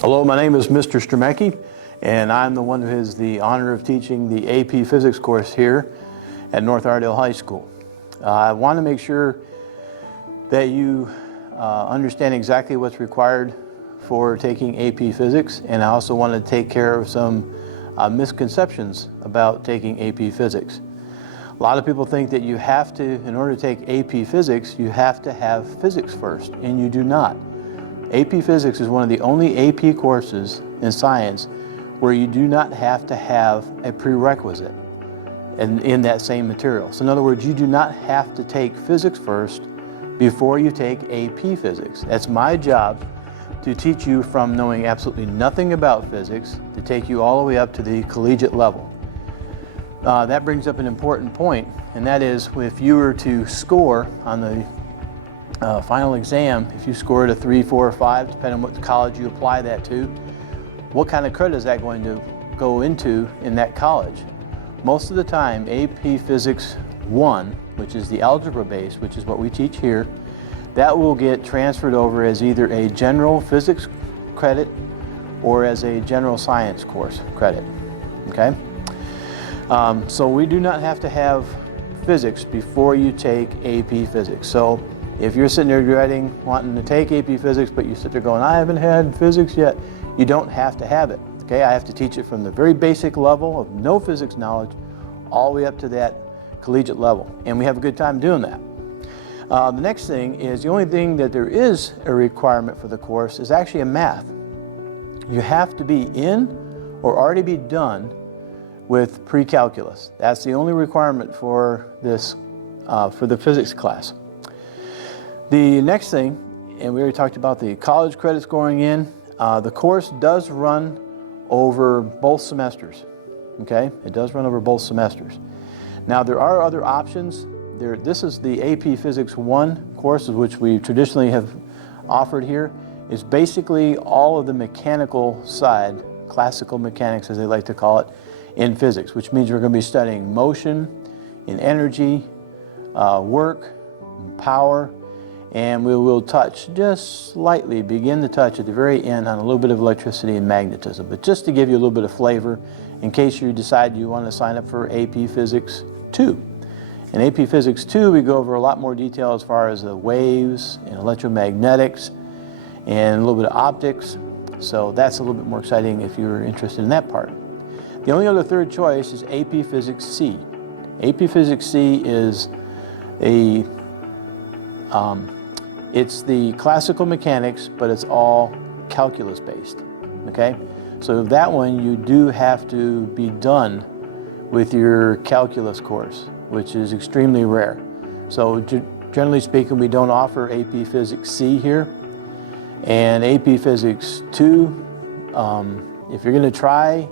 Hello, my name is Mr. Stremecki, and I'm the one who has the honor of teaching the AP Physics course here at North Iredell High School. I want to make sure that you understand exactly what's required for taking AP Physics, and I also want to take care of some misconceptions about taking AP Physics. A lot of people think that you have to, in order to take AP Physics, you have to have physics first, and you do not. AP Physics is one of the only AP courses in science where you do not have to have a prerequisite in that same material. So in other words, you do not have to take physics first before you take AP Physics. That's my job, to teach you from knowing absolutely nothing about physics to take you all the way up to the collegiate level. That brings up an important point, and that is if you were to score on the final exam, if you scored a 3, 4, or 5, depending on what college you apply that to, what kind of credit is that going to go into in that college? Most of the time, AP Physics 1, which is the algebra base, which is what we teach here, that will get transferred over as either a general physics credit or as a general science course credit, okay? So we do not have to have physics before you take AP Physics. So if you're sitting there dreading wanting to take AP Physics, but you sit there going, I haven't had physics yet, you don't have to have it. Okay, I have to teach it from the very basic level of no physics knowledge all the way up to that collegiate level. And we have a good time doing that. The next thing is, the only thing that there is a requirement for the course is actually a math. You have to be in or already be done with pre-calculus. That's the only requirement for this, for the physics class. The next thing, and we already talked about the college credits going in, the course does run over both semesters, okay? It does run over both semesters. Now there are other options. This is the AP Physics 1 course, which we traditionally have offered here. It's basically all of the mechanical side, classical mechanics as they like to call it, in physics, which means we're going to be studying motion, in energy, work, power, and we will touch just slightly, begin to touch at the very end on a little bit of electricity and magnetism, but just to give you a little bit of flavor in case you decide you want to sign up for AP Physics 2. In AP Physics 2, we go over a lot more detail as far as the waves and electromagnetics and a little bit of optics, so that's a little bit more exciting if you're interested in that part. The only other third choice is AP Physics C. AP Physics C is it's the classical mechanics, but it's all calculus based, okay? So that one you do have to be done with your calculus course, which is extremely rare. So generally speaking, we don't offer AP Physics C here. And AP Physics 2, if you're gonna try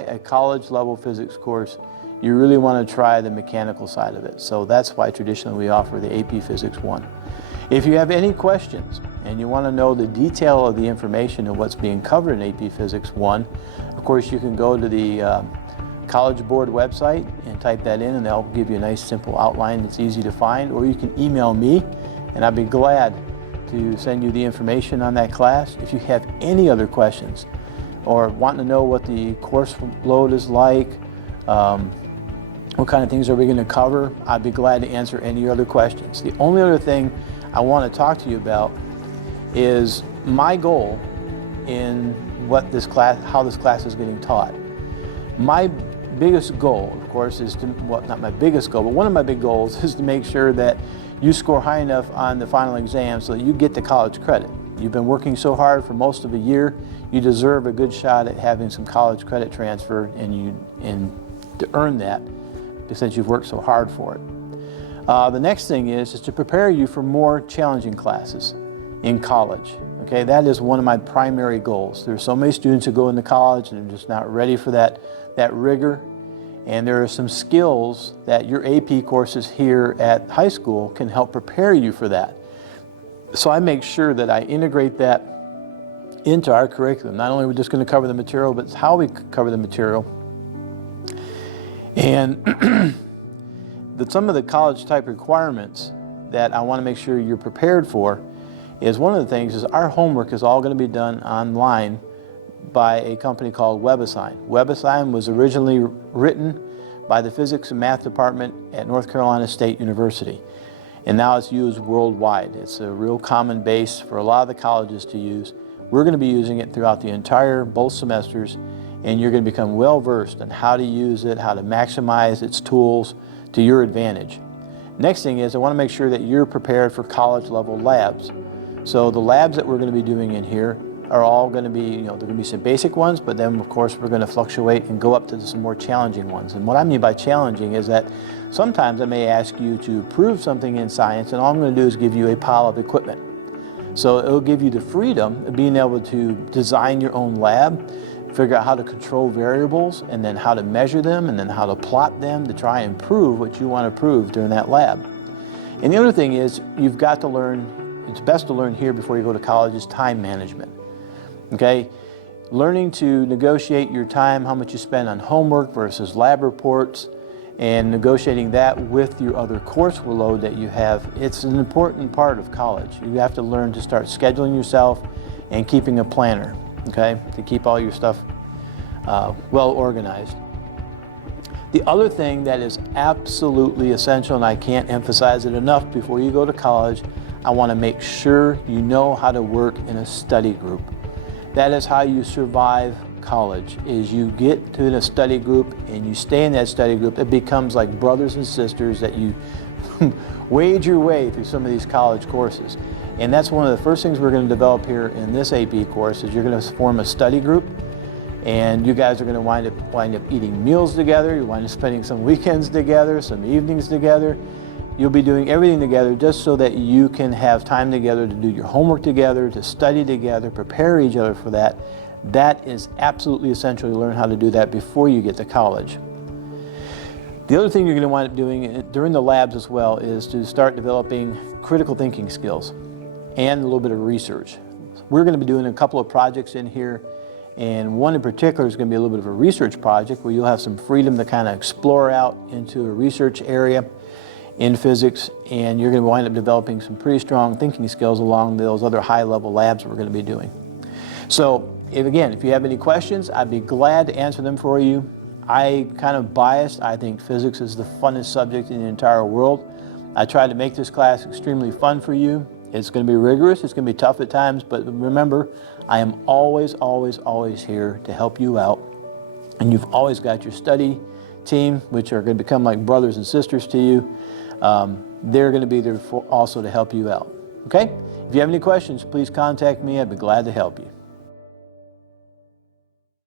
a college level physics course, you really want to try the mechanical side of it. So that's why traditionally we offer the AP Physics 1. If you have any questions and you want to know the detail of the information of what's being covered in AP Physics 1, of course you can go to the College Board website and type that in, and they'll give you a nice simple outline that's easy to find, or you can email me and I'd be glad to send you the information on that class. If you have any other questions or want to know what the course load is like, what kind of things are we going to cover, I'd be glad to answer any other questions. The only other thing I want to talk to you about is my goal in what this class, how this class is getting taught. My biggest goal, of course, is to, well, not my biggest goal, but one of my big goals is to make sure that you score high enough on the final exam so that you get the college credit. You've been working so hard for most of a year, you deserve a good shot at having some college credit transfer, and to earn that, since you've worked so hard for it. The next thing is to prepare you for more challenging classes in college. Okay, that is one of my primary goals. There are so many students who go into college and they're just not ready for that rigor. And there are some skills that your AP courses here at high school can help prepare you for that. So I make sure that I integrate that into our curriculum. Not only are we just going to cover the material, but it's how we cover the material. And some of the college type requirements that I want to make sure you're prepared for is one of the things is our homework is all going to be done online by a company called WebAssign. WebAssign was originally written by the Physics and Math Department at North Carolina State University, and now it's used worldwide. It's a real common base for a lot of the colleges to use. We're going to be using it throughout the entire both semesters, and you're going to become well versed on how to use it, how to maximize its tools to your advantage. Next thing is I want to make sure that you're prepared for college level labs. So the labs that we're going to be doing in here are all going to be, there are going to be some basic ones, but then of course we're going to fluctuate and go up to some more challenging ones. And what I mean by challenging is that sometimes I may ask you to prove something in science, and all I'm going to do is give you a pile of equipment. So it'll give you the freedom of being able to design your own lab, figure out how to control variables, and then how to measure them, and then how to plot them to try and prove what you want to prove during that lab. And the other thing is, you've got to learn, it's best to learn here before you go to college, is time management. Okay? Learning to negotiate your time, how much you spend on homework versus lab reports, and negotiating that with your other courseload that you have, it's an important part of college. You have to learn to start scheduling yourself and keeping a planner, okay, to keep all your stuff well organized. The other thing that is absolutely essential, and I can't emphasize it enough before you go to college, I want to make sure you know how to work in a study group. That is how you survive college, is you get to a study group and you stay in that study group. It becomes like brothers and sisters that you wade your way through some of these college courses. And that's one of the first things we're going to develop here in this AP course, is you're going to form a study group, and you guys are going to wind up eating meals together. You wind up spending some weekends together, some evenings together. You'll be doing everything together just so that you can have time together to do your homework together, to study together, prepare each other for that. That is absolutely essential to learn how to do that before you get to college. The other thing you're going to wind up doing during the labs as well is to start developing critical thinking skills and a little bit of research. We're going to be doing a couple of projects in here, and one in particular is going to be a little bit of a research project where you'll have some freedom to kind of explore out into a research area in physics, and you're going to wind up developing some pretty strong thinking skills along those other high-level labs we're going to be doing. So, if you have any questions, I'd be glad to answer them for you. I kind of biased. I think physics is the funnest subject in the entire world. I tried to make this class extremely fun for you. It's going to be rigorous, it's going to be tough at times, but remember, I am always, always, always here to help you out. And you've always got your study team, which are going to become like brothers and sisters to you. They're going to be there also to help you out. Okay? If you have any questions, please contact me. I'd be glad to help you.